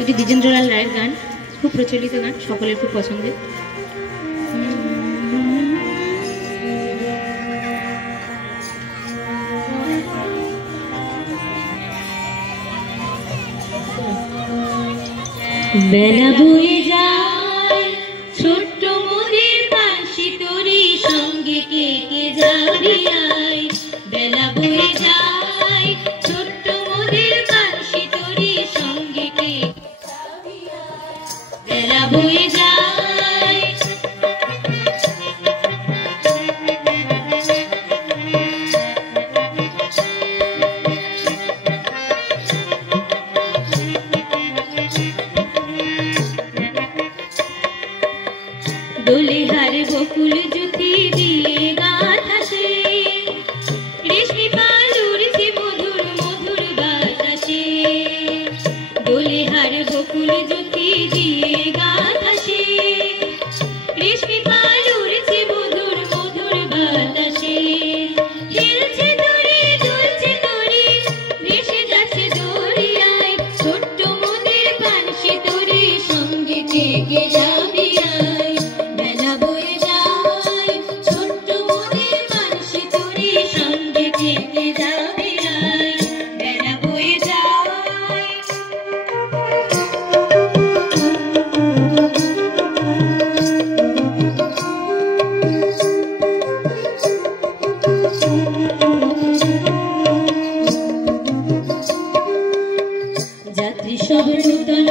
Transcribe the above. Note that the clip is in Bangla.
এটি দ্বিজেন্দ্রলাল রায়ের গান, খুব প্রচলিত গান, সকলের খুব পছন্দের। বেলা বয়ে যায় ছোট্ট মোদের বাঁশি তোরে সঙ্গে কে কে যাবি আয়। বেলা বয়ে যায় ছোট্ট মোদের বাঁশি তোরে সঙ্গে কে যাবি আয়। বেলা বয়ে যায় দোলে হার বকুল জ্যোতি দিয়ে গাথা সে রেশমি পাল উড়ছে মধুর মধুর বাতাসে। দোলে হার বকুল জ্যোতি দিয়ে গাথা সে রেশমি পাল উড়ছে মধুর মধুর বাতাসে। খেলছে দড়ি দুলছে দড়ি ভেসে যাচ্ছে দরিয়ায়। ছোট্ট মোদের বাঁশি তোরে সঙ্গে কে কে যাবি আয়। বেলা বয়ে যায় ছোট্ট মোদের বাঁশি তোরে সঙ্গে কে কে যাবি আয়। বেলা বয়ে যায়। যাত্রী সব নূতন